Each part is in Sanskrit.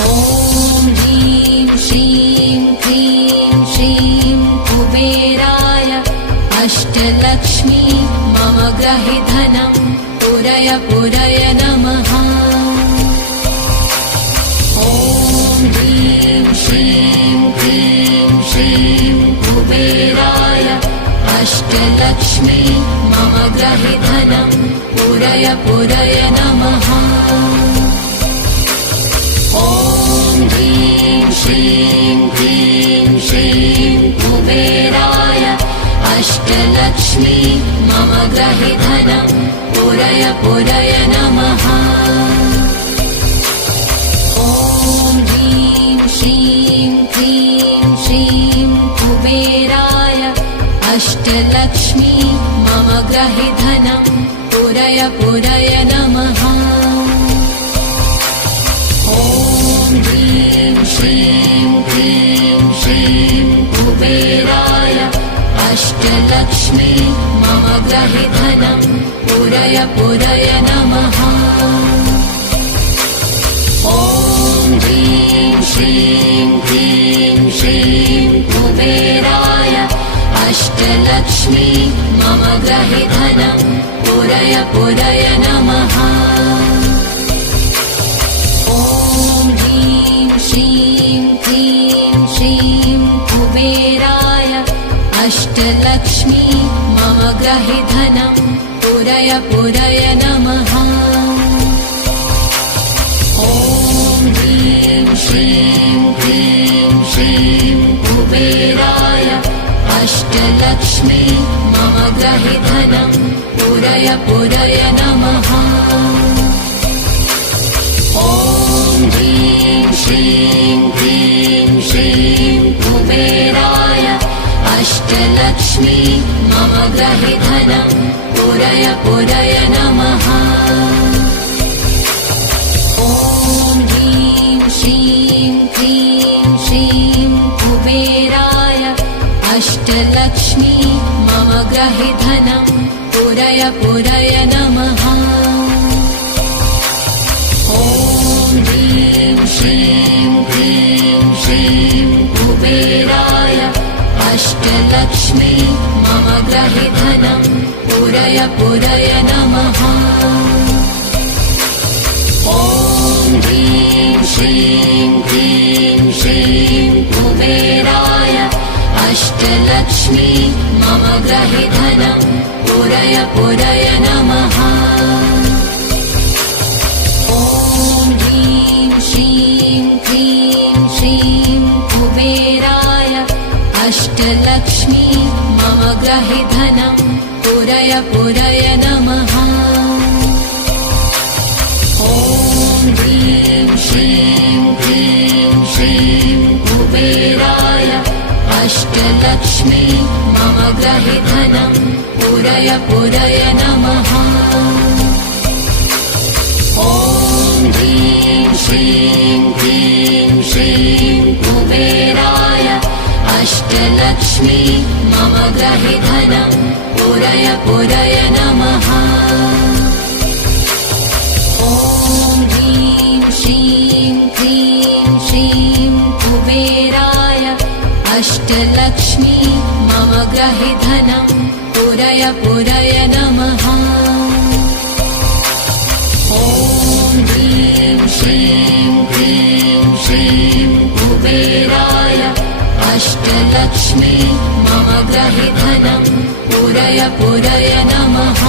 ॐ ह्रीं श्रीं क्रीं श्रीं कुबेराय अष्टलक्ष्मी मम गृहे धनं पुरय पुरय नमः। ॐ ह्रीं श्रीं क्रीं श्रीं कुबेराय अष्टलक्ष्मी मम गृहे धनं पुरय पुरय नमः। ॐ ह्रीं श्रीं क्रीं श्रीं कुबेराय अष्टलक्ष्मी मम गृहे धनं पुरय पुरय नमः। ॐ ह्रीं श्रीं क्रीं श्रीं कुबेराय अष्टलक्ष्मी मम गृहे धनं पुरय पुरय नमः। ॐ ह्रीं श्रीं क्रीं श्रीं कुबेराय अष्टलक्ष्मी मम गृहे धनं पुरय पुरय नमः। ॐ ह्रीं श्रीं क्रीं श्रीं कुबेराय अष्टलक्ष्मी मम गृहे धनं पुरय पुरय नमः। ॐ ह्रीं श्रीं क्रीं श्रीं कुबेराय अष्टलक्ष्मी मम गृहे धनं पुरय पुरय नमः। ॐ ह्रीं श्रीं क्रीं श्रीं कुबेराय अष्टलक्ष्मी मम गृहे धनं पुरय पुरय नमः। ॐ ह्रीं श्रीं क्रीं श्रीं कुबेराय अष्टलक्ष्मी मम गृहे धनं पुरय पुरय नमः। ॐ ह्रीं श्रीं क्रीं श्रीं कुबेराय अष्टलक्ष्मी मम गृहे धनं पुरय पुरय नमः। ॐ ह्रीं श्रीं क्रीं श्रीं कुबेराय अष्टलक्ष्मी मम गृहे धनं पुरय पुरय नमः। ॐ ह्रीं श्रीं क्रीं श्रीं कुबेराय अष्टलक्ष्मी मम गृहे धनं पुरय पुरय नमः। ॐ ह्रीं श्रीं क्रीं श्रीं कुबेराय अष्टलक्ष्मी मम गृहे धनं पुरय पुरय नमः। ॐ ह्रीं श्रीं क्रीं श्रीं कुबेराय अष्टलक्ष्मी मम गृहे धनं पुरय पुरय नमः। ॐ ह्रीं श्रीं क्रीं श्रीं कुबेराय अष्टलक्ष्मी मम गृहे धनं पुरय पुरय नमः। ॐ ह्रीं श्रीं क्रीं श्रीं कुबेराय अष्टलक्ष्मी मम गृहे धनं पुरय पुरय नमः। ॐ ह्रीं श्रीं क्रीं श्रीं कुबेराय अष्टलक्ष्मी मम गृहे धनं पुरय पुरय नमः।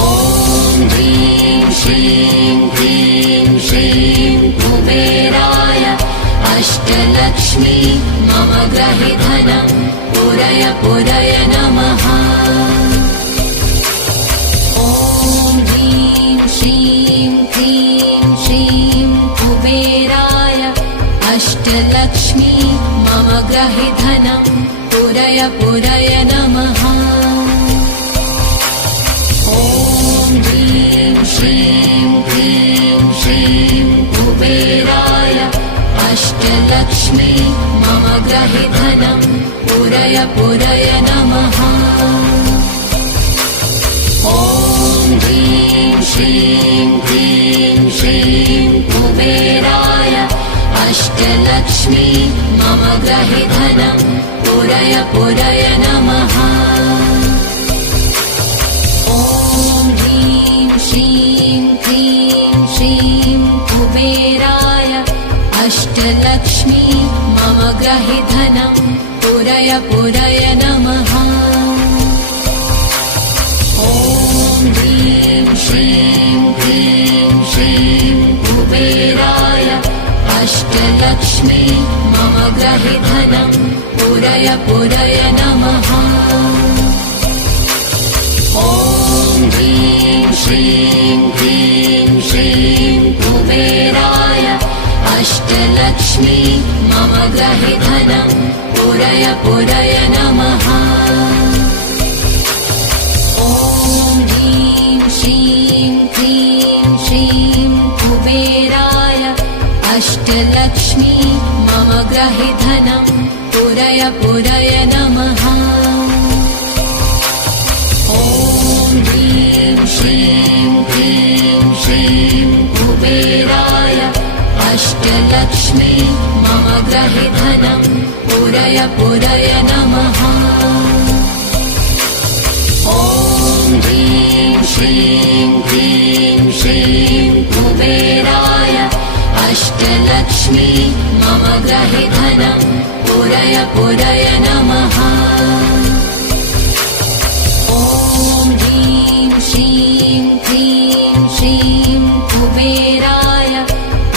ॐ ह्रीं श्रीं क्रीं श्रीं कुबेराय अष्टलक्ष्मी मम गृहे धनं पुरय पुरय नमः। ॐ ह्रीं श्रीं क्रीं श्रीं कुबेराय अष्टलक्ष्मी मम गृहे धनं पुरय पुरय नमः। ॐ ह्रीं श्रीं क्रीं श्रीं कुबेराय अष्टलक्ष्मी मम गृहे धनं पुरय पुरय नमः। ॐ ह्रीं श्रीं क्रीं श्रीं अष्टलक्ष्मी मम गृहे धनं पूरय पूरय नमः। ॐ ह्रीं श्रीं क्लीं श्रीं कुबेराय अष्टलक्ष्मी मम गृहे धनं पूरय पूरय नमः। ॐ ह्रीं श्रीं क्लीं श्रीं कुबेराय अष्टलक्ष्मी मम गृहे धनं पूरय पूरय नमः। ॐ ह्रीं श्रीं क्लीं श्रीं कुबेराय अष्टलक्ष्मी मम गृहे धनं पूरय पूरय नमः। ॐ ह्रीं श्रीं क्लीं श्रीं कुबेराय अष्टलक्ष्मी मम गृहे धनं पूरय पूरय नमः। ॐ ह्रीं श्रीं क्लीं श्रीं कुबेराय अष्टलक्ष्मी मम गृहे धनं पूरय पूरय नमः। ॐ ह्रीं श्रीं क्लीं श्रीं कुबेराय अष्टलक्ष्मी मम गृहे धनं पूरय पूरय नमः। ॐ ह्रीं श्रीं क्लीं श्रीं कुबेराय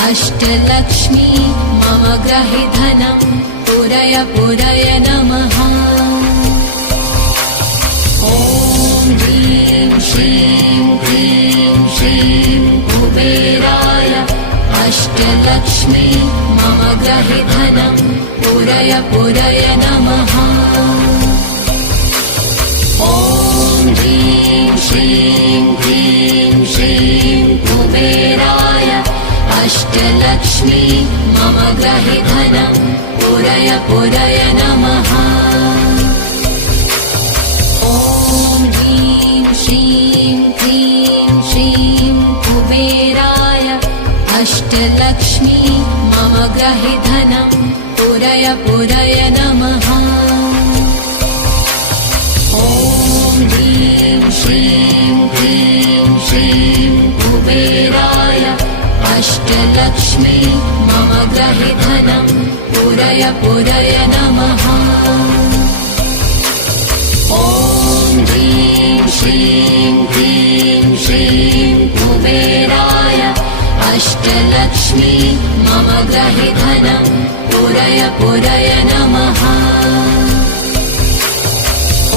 अष्टलक्ष्मी मम गृहे धनं पूरय पूरय नमः। ॐ ह्रीं श्रीं क्लीं श्रीं कुबेराय अष्टलक्ष्मी मम गृहे धनं पूरय पूरय नमः। ॐ ह्रीं श्रीं क्लीं श्रीं कुबेराय अष्टलक्ष्मी मम गृहे धनं पूरय पूरय नमः। ॐ ह्रीं श्रीं क्लीं श्रीं कुबेराय अष्टलक्ष्मी मम गृहे धनं पूरय पूरय नमः। ॐ ह्रीं श्रीं क्लीं श्रीं कुबेराय अष्टलक्ष्मी मम गृहे धनं पूरय पूरय नमः। ॐ ह्रीं श्रीं क्लीं श्रीं कुबेराय अष्टलक्ष्मी मम गृहे धनं पूरय पूरय नमः।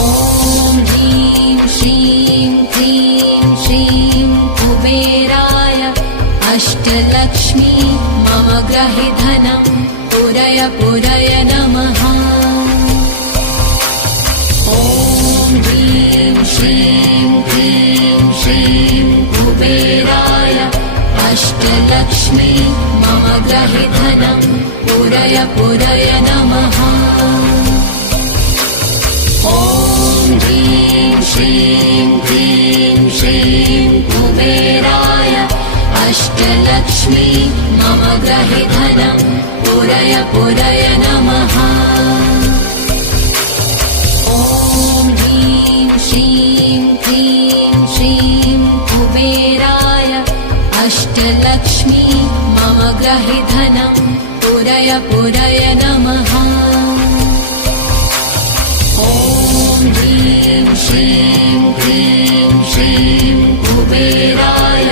ॐ ह्रीं श्रीं क्लीं श्रीं कुबेराय अष्टलक्ष्मी मम गृहे धनं पूरय पूरय नमः। ॐ ह्रीं श्रीं क्लीं श्रीं कुबेराय अष्टलक्ष्मी मम गृहे धनं पूरय पूरय नमः। ॐ ह्रीं श्रीं क्लीं श्रीं कुबेराय अष्टलक्ष्मी मम गृहे धनं पूरय पूरय नमः। ॐ ह्रीं श्रीं क्लीं श्रीं कुबेराय अष्टलक्ष्मी मम गृहे धनं पूरय पूरय नमः। ॐ ह्रीं श्रीं क्लीं श्रीं कुबेराय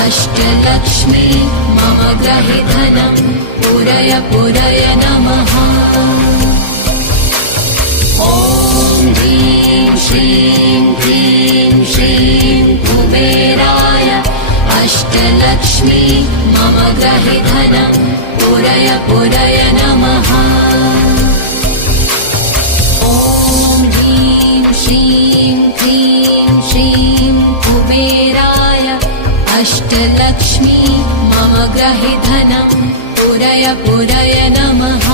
अष्टलक्ष्मी मम गृहे धनं पूरय पूरय नमः। ॐ ह्रीं श्रीं क्लीं श्रीं कुबेराय अष्टलक्ष्मी मम गृहे धनं पूरय पूरय नमः। ॐ ह्रीं श्रीं क्लीं श्रीं कुबेराय अष्टलक्ष्मी मम गृहे धनं पूरय पूरय नमः।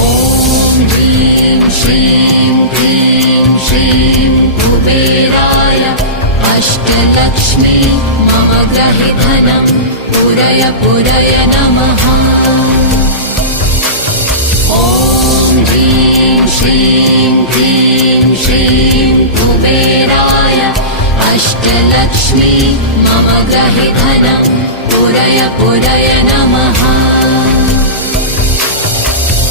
ॐ ह्रीं श्रीं क्लीं श्रीं कुबेराय अष्टलक्ष्मी मम ग्रहि धनं पूरय पूरय नमः। ॐ ह्रीं श्रीं क्लीं श्रीं कुबेराय अष्टलक्ष्मी मम ग्रहि धनं पूरय पूरय नमः।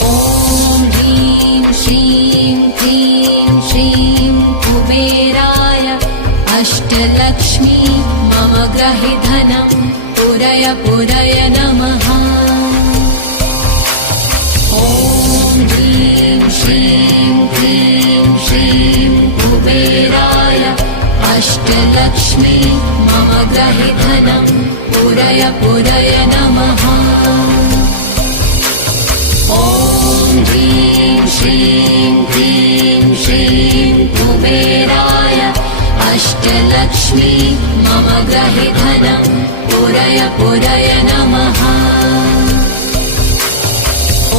ॐ ह्रीं श्रीं क्लीं श्रीं कुबेराय अष्टलक्ष्मी मम ग्रहि धनं पूरय पूरय नमः। ॐ ह्रीं श्रीं क्लीं श्रीं कुबेराय अष्टलक्ष्मी मम ग्रहि धनं पूरय पूरय नमः। ॐ ह्रीं श्रीं क्लीं श्रीं कुबेराय अष्टलक्ष्मी मम ग्रहि धनं पूरय पूरय नमः।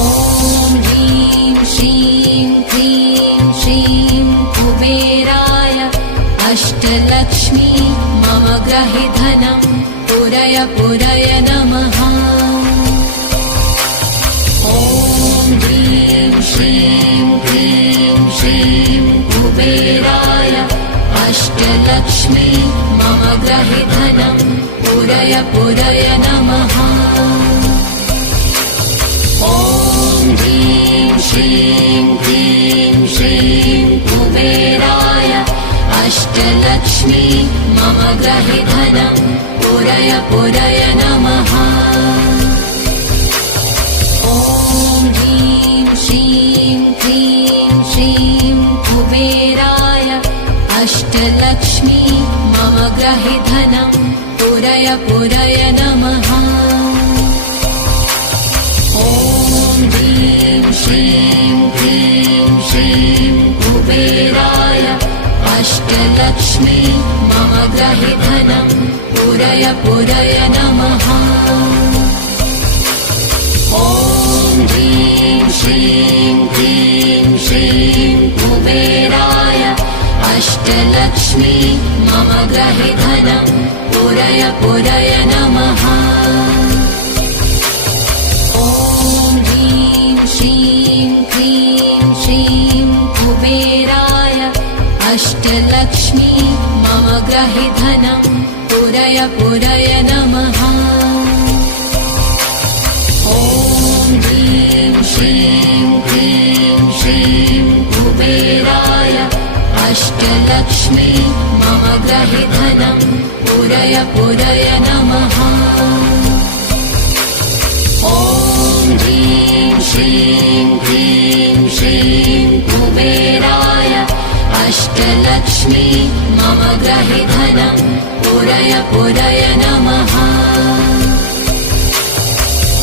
ॐ ह्रीं श्रीं क्लीं श्रीं कुबेराय अष्टलक्ष्मी मम ग्रहि धनं पूरय पूरय नमः। ॐ ह्रीं श्रीं क्लीं श्रीं कुबेराय अष्टलक्ष्मी मम ग्रहि धनं पूरय पूरय नमः। ॐ ह्रीं श्रीं क्लीं श्रीं कुबेराय अष्टलक्ष्मी मम ग्रहि धनं पूरय पूरय नमः। ॐ ह्रीं श्रीं क्लीं श्रीं कुबेराय अष्टलक्ष्मी मम ग्रहि धनं पूरय पूरय नमः। ॐ ह्रीं श्रीं क्लीं श्रीं कुबेराय अष्टलक्ष्मी मम ग्रहि धनं पूरय पूरय नमः। ॐ ह्रीं श्रीं क्लीं श्रीं कुबेराय अष्टलक्ष्मी मम ग्रहि धनं पूरय पूरय नमः। ॐ ह्रीं श्रीं क्लीं श्रीं कुबेराय अष्टलक्ष्मी मम ग्रहि धनं पूरय पूरय नमः। ॐ ह्रीं श्रीं क्लीं श्रीं कुबेराय अष्टलक्ष्मी मम ग्रहि धनं पूरय पूरय नमः। ॐ ह्रीं श्रीं क्लीं श्रीं कुबेराय अष्टलक्ष्मी मम ग्रहि धनं पूरय पूरय नमः।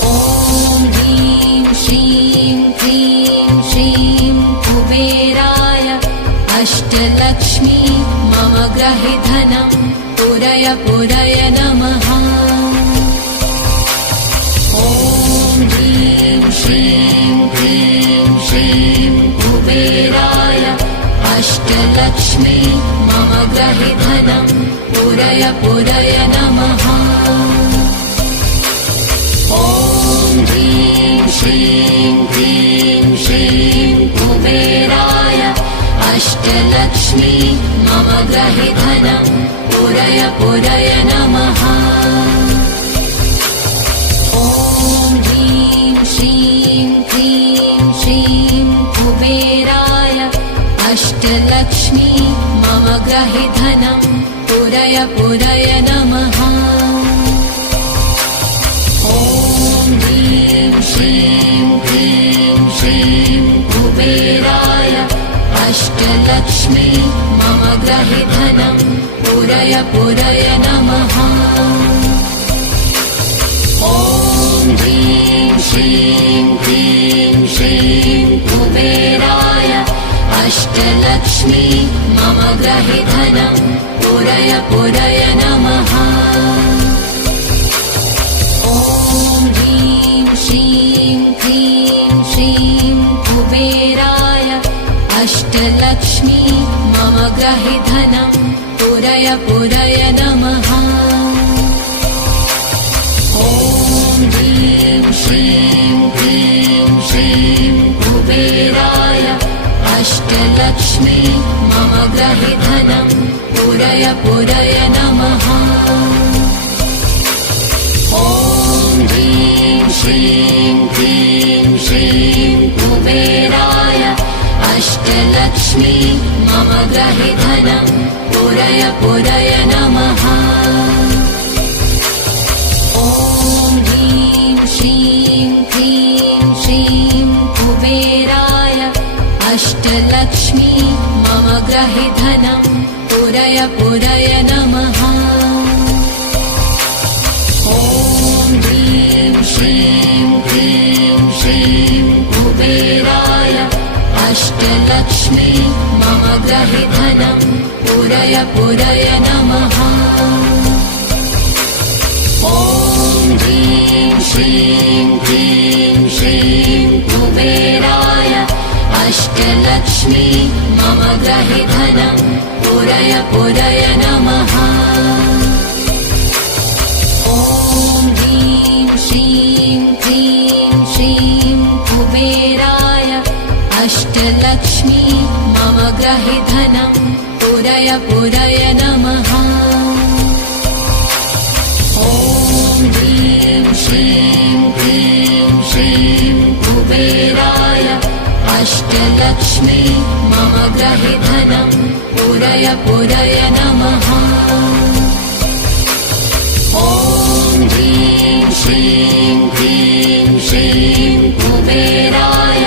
ॐ ह्रीं श्रीं क्लीं श्रीं कुबेराय अष्टलक्ष्मी मम ग्रहि धनं पूरय पूरय नमः। ॐ ह्रीं श्रीं क्लीं श्रीं कुबेराय अष्टलक्ष्मी मम ग्रहि धनं पूरय पूरय नमः। ॐ ह्रीं श्रीं क्लीं श्रीं कुबेराय अष्टलक्ष्मी मम ग्रहि धनं पूरय पूरय नमः। ॐ ह्रीं श्रीं क्लीं श्रीं कुबेराय अष्टलक्ष्मी मम ग्रहि धनं पूरय पूरय नमः। ॐ ह्रीं श्रीं क्लीं श्रीं कुबेराय अष्टलक्ष्मी मम ग्रहि धनं पूरय पूरय नमः। ॐ ह्रीं श्रीं क्लीं श्रीं कुबेराय अष्टलक्ष्मी मम ग्रहि धनं पूरय पूरय नमः। ॐ ह्रीं श्रीं क्लीं श्रीं कुबेराय अष्टलक्ष्मी मम ग्रहि धनं पूरय पूरय पूरय नमः। ॐ ह्रीं श्रीं क्लीं श्रीं कुबेराय अष्टलक्ष्मी मम ग्रहि धनं पूरय पूरय नमः। ॐ ह्रीं श्रीं क्लीं श्रीं कुबेराय अष्टलक्ष्मी मम ग्रहि धनं पूरय पूरय नमः। ॐ ह्रीं श्रीं क्लीं श्रीं कुबेराय अष्टलक्ष्मी मम ग्रहि धनं पूरय पूरय नमः। ॐ ह्रीं श्रीं क्लीं श्रीं कुबेराय अष्टलक्ष्मी मम ग्रहि धनं पूरय पूरय नमः। ॐ ह्रीं श्रीं क्लीं श्रीं कुबेराय अष्टलक्ष्मी मम ग्रहि धनं पूरय पूरय नमः। ॐ ह्रीं श्रीं क्लीं श्रीं कुबेराय अष्टलक्ष्मी मम ग्रहि धनं पूरय पूरय नमः। ॐ ह्रीं श्रीं क्लीं श्रीं कुबेराय अष्टलक्ष्मी मम ग्रहि धनं पूरय पूरय नमः। ॐ ह्रीं श्रीं क्लीं श्रीं कुबेराय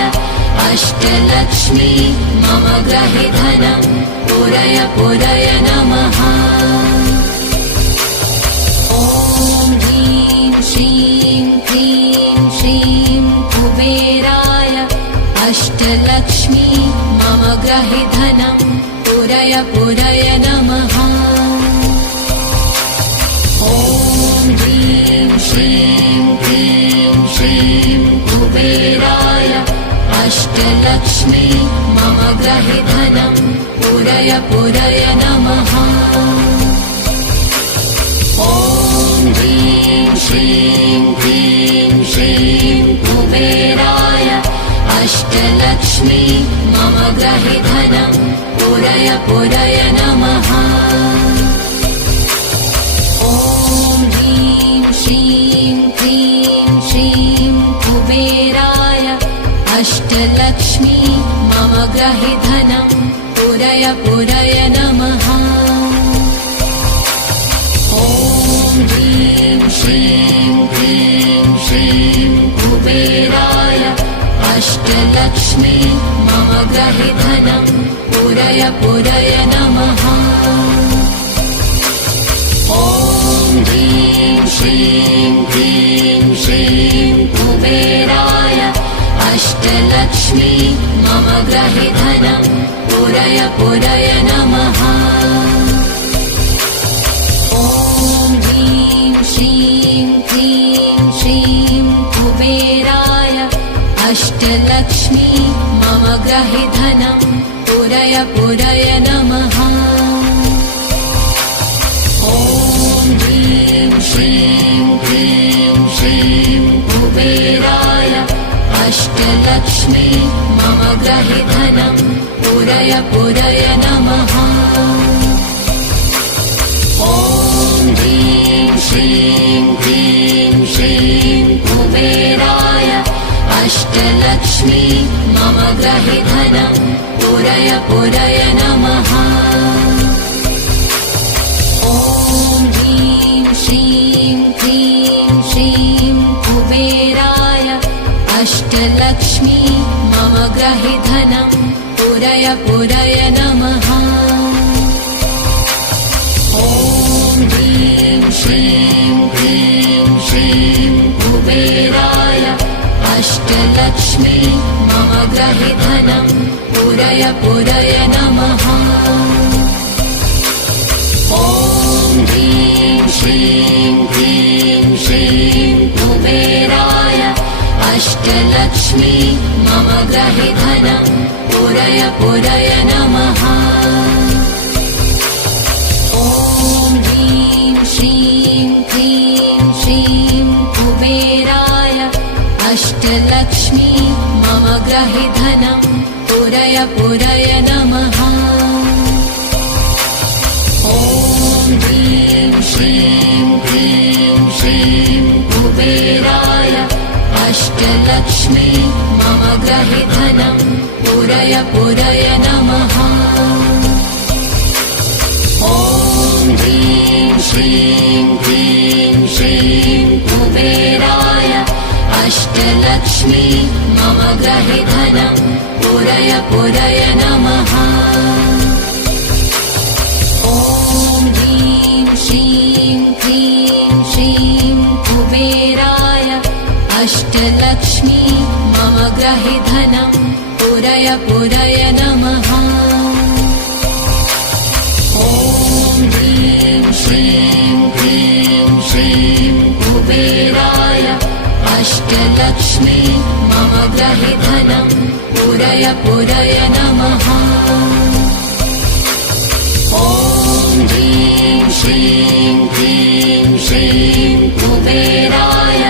अष्टलक्ष्मी मम ग्रहि धनं पूरय पूरय नमः। ॐ ह्रीं श्रीं क्लीं श्रीं कुबेराय अष्टलक्ष्मी मम ग्रहि धनं पूरय पूरय नमः। ॐ ह्रीं श्रीं क्लीं श्रीं कुबेराय अष्टलक्ष्मी मम ग्रहि धनं पूरय पूरय नमः। ॐ ह्रीं श्रीं क्लीं श्रीं कुबेराय अष्टलक्ष्मी मम ग्रहि धनं पूरय पूरय नमः। ॐ ह्रीं श्रीं क्लीं श्रीं कुबेराय अष्टलक्ष्मी मम ग्रहि धनं पूरय पूरय नमः। ॐ ह्रीं श्रीं क्लीं श्रीं कुबेराय अष्टलक्ष्मी मम ग्रहि धनं पूरय पूरय नमः। ॐ ह्रीं श्रीं क्लीं श्रीं कुबेराय अष्टलक्ष्मी मम ग्रहि धनं पूरय पूरय नमः। ॐ ह्रीं श्रीं क्लीं श्रीं कुबेराय अष्टलक्ष्मी मम ग्रहि धनं पूरय पूरय नमः। ॐ ह्रीं श्रीं क्लीं श्रीं कुबेराय अष्टलक्ष्मी मम ग्रहि धनं पूरय पूरय नमः। ॐ ह्रीं श्रीं क्लीं श्रीं कुबेराय अष्टलक्ष्मी मम ग्रहि धनं पूरय पूरय नमः। ॐ ह्रीं श्रीं क्लीं श्रीं कुबेराय अष्टलक्ष्मी मम ग्रहि धनं पूरय पूरय नमः। ॐ ह्रीं श्रीं क्लीं श्रीं कुबेराय अष्टलक्ष्मी मम ग्रहि धनं पूरय पूरय नमः। ॐ ह्रीं श्रीं क्लीं श्रीं कुबेराय अष्टलक्ष्मी मम ग्रहि धनं पूरय पूरय नमः। ॐ अष्टलक्ष्मी मम गृहे धनं पुरय पुरय नमः। ॐ ह्रीं श्रीं क्लीं श्रीं कुबेराय अष्टलक्ष्मी मम गृहे धनं पुरय पुरय नमः। ॐ ह्रीं श्रीं क्लीं श्रीं कुबेराय अष्टलक्ष्मी मम गृहे धनं पुरय पुरय नमः। ॐ ह्रीं श्रीं क्लीं श्रीं कुबेराय अष्टलक्ष्मी मम गृहे धनं पुरय पुरय नमः। ॐ ह्रीं श्रीं क्लीं श्रीं कुबेराय अष्टलक्ष्मी मम गृहे धनं पुरय पुरय नमः। ॐ ह्रीं श्रीं क्लीं श्रीं कुबेराय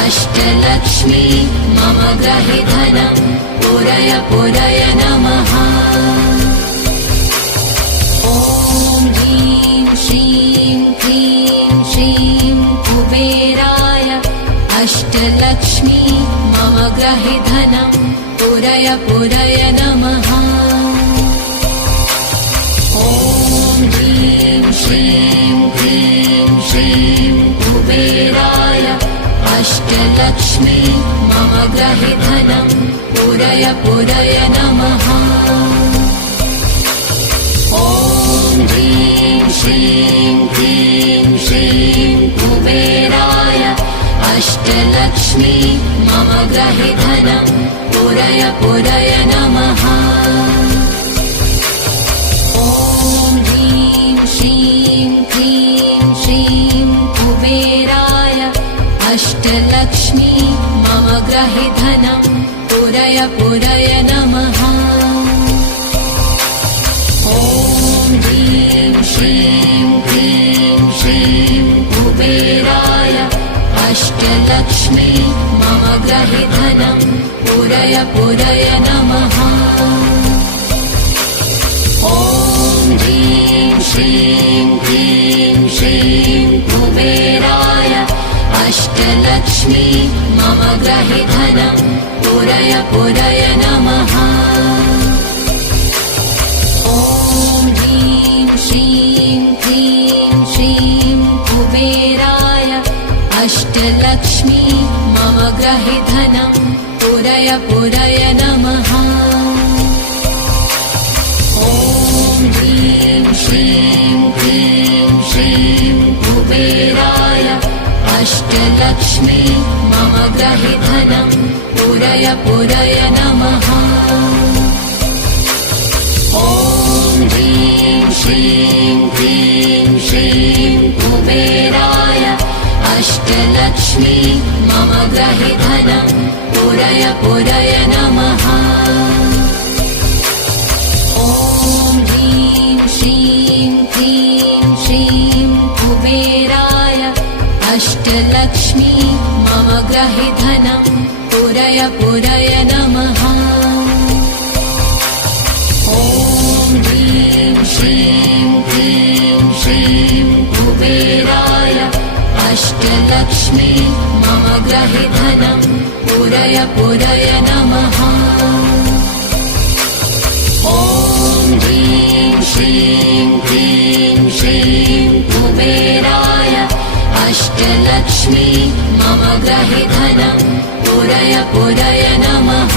अष्टलक्ष्मी मम गृहे धनं पुरय पुरय नमः। ॐ ह्रीं श्रीं क्लीं श्रीं कुबेराय अष्टलक्ष्मी मम गृहे धनं पुरय पुरय नमः। ॐ ह्रीं श्रीं क्लीं श्रीं कुबेराय अष्टलक्ष्मी मम गृहे धनं पुरय पुरय नमः। ॐ ह्रीं श्रीं क्लीं श्रीं कुबेराय अष्टलक्ष्मी मम गृहे धनं पुरय पुरय नमः। ॐ ह्रीं श्रीं क्लीं श्रीं कुबेराय अष्टलक्ष्मी मम गृहे धनं पुरय पुरय नमः। ॐ ह्रीं श्रीं क्लीं श्रीं कुबेराय अष्टलक्ष्मी मम गृहे धनं पुरय पुरय नमः। ॐ ह्रीं श्रीं क्लीं श्रीं कुबेराय अष्टलक्ष्मी मम गृहे धनं पुरय पुरय नमः। ॐ ह्रीं श्रीं क्लीं श्रीं कुबेराय अष्टलक्ष्मी मम गृहे धनं पुरय पुरय नमः। ॐ ह्रीं श्रीं क्लीं श्रीं कुबेराय अष्टलक्ष्मी मम गृहे धनं पुरय पुरय नमः। ॐ ह्रीं श्रीं क्लीं श्रीं कुबेराय अष्टलक्ष्मी मम गृहे धनं पुरय पुरय नमः। ॐ ह्रीं श्रीं क्लीं श्रीं कुबेराय अष्टलक्ष्मी मम गृहे धनं पुरय पुरय नमः। ॐ ह्रीं श्रीं क्लीं श्रीं कुबेराय अष्टलक्ष्मी मम गृहे धनं पुरय पुरय नमः। ॐ ह्रीं श्रीं क्लीं श्रीं कुबेराय अष्टलक्ष्मी मम गृहे धनं पुरय पुरय नमः।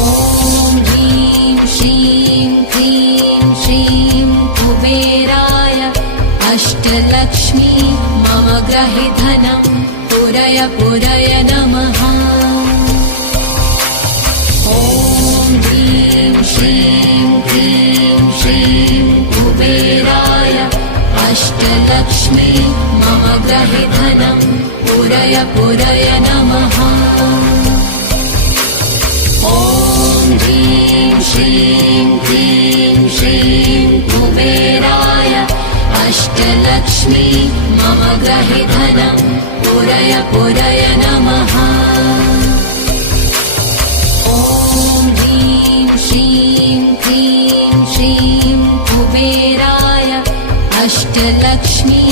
ॐ ह्रीं श्रीं क्लीं श्रीं कुबेराय अष्टलक्ष्मी मम गृहे धनं पुरय पुरय नमः। ॐ ह्रीं श्रीं क्लीं श्रीं कुबेराय अष्टलक्ष्मी मम गृहे धनं पुरय पुरय नमः। ॐ ह्रीं श्रीं क्लीं श्रीं कुबेराय अष्टलक्ष्मी मम ग्रहे धनं पूरय पूरय नमः। ॐ ह्रीं श्रीं क्लीं श्रीं कुबेराय अष्टलक्ष्मी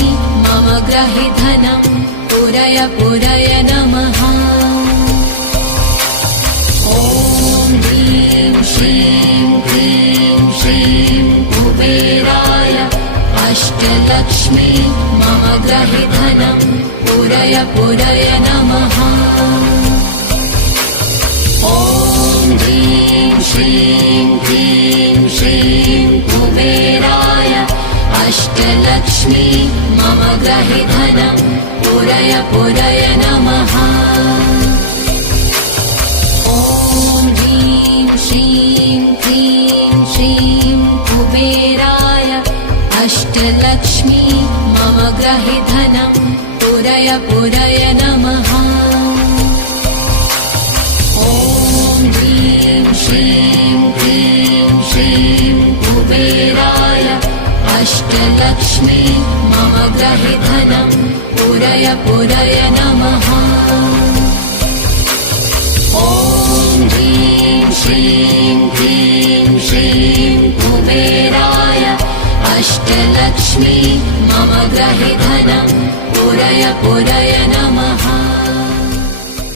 मम ग्रहे धनं पूरय पूरय नमः। ॐ ह्रीं श्रीं क्लीं श्रीं कुबेराय अष्टलक्ष्मी मम ग्रहे धनं पूरय पूरय नमः। ॐ ह्रीं श्रीं क्लीं श्रीं कुबेराय अष्टलक्ष्मी मम ग्रहे धनं पूरय पूरय नमः। ॐ ह्रीं श्रीं क्लीं श्रीं कुबेराय अष्टलक्ष्मी मम ग्रहे धनं पूरय पूरय नमः। ॐ ह्रीं श्रीं क्लीं श्रीं कुबेराय अष्टलक्ष्मी मम ग्रहे धनं पूरय पूरय नमः। ॐ ह्रीं श्रीं क्लीं श्रीं कुबेराय अष्टलक्ष्मी मम ग्रहे धनं पूरय पूरय नमः।